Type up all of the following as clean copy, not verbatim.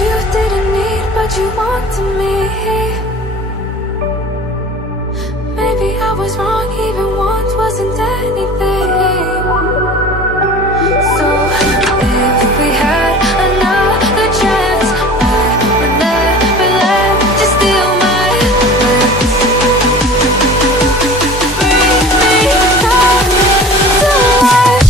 you didn't need, but you wanted me. Maybe I was wrong, even once wasn't anything. So if we had another chance, I would never let you steal my plans. Bring me back to life.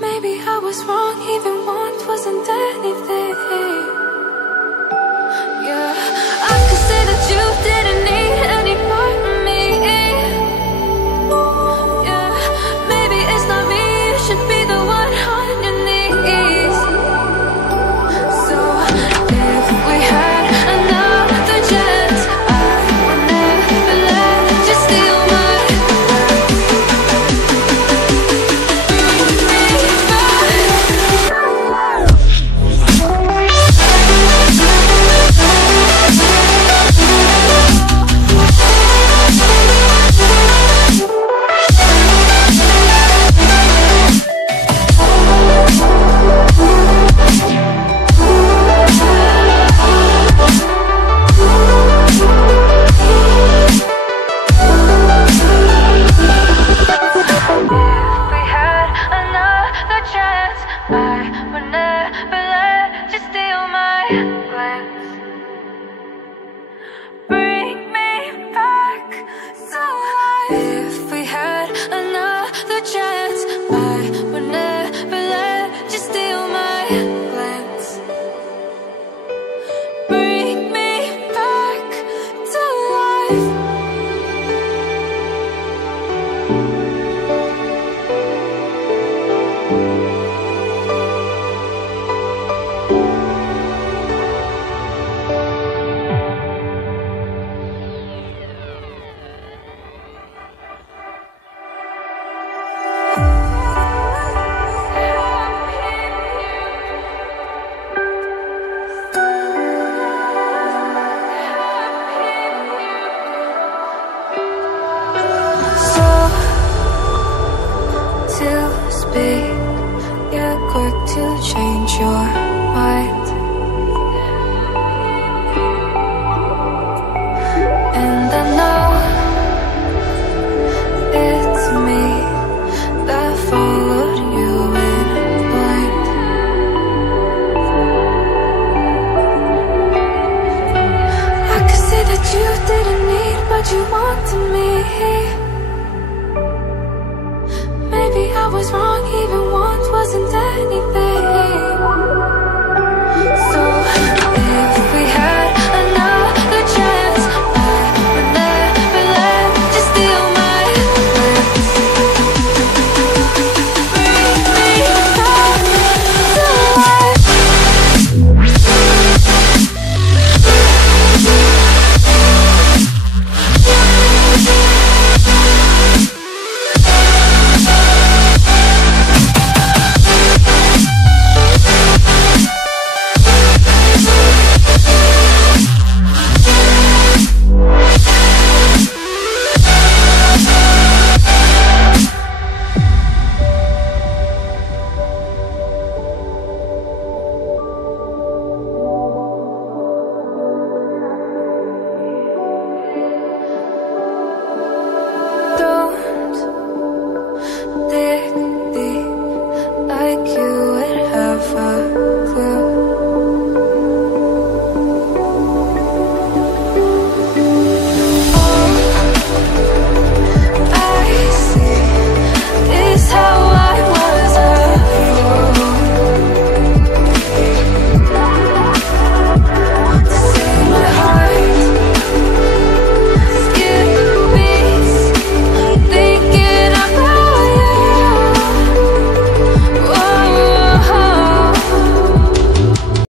Maybe I was wrong, even once wasn't anything. Yeah, I could say that you didn't need any part of me. Yeah, maybe it's not me, you should be the one on your knees. So if we had another chance, I would never let you steal my you wanted me. Maybe I was wrong, even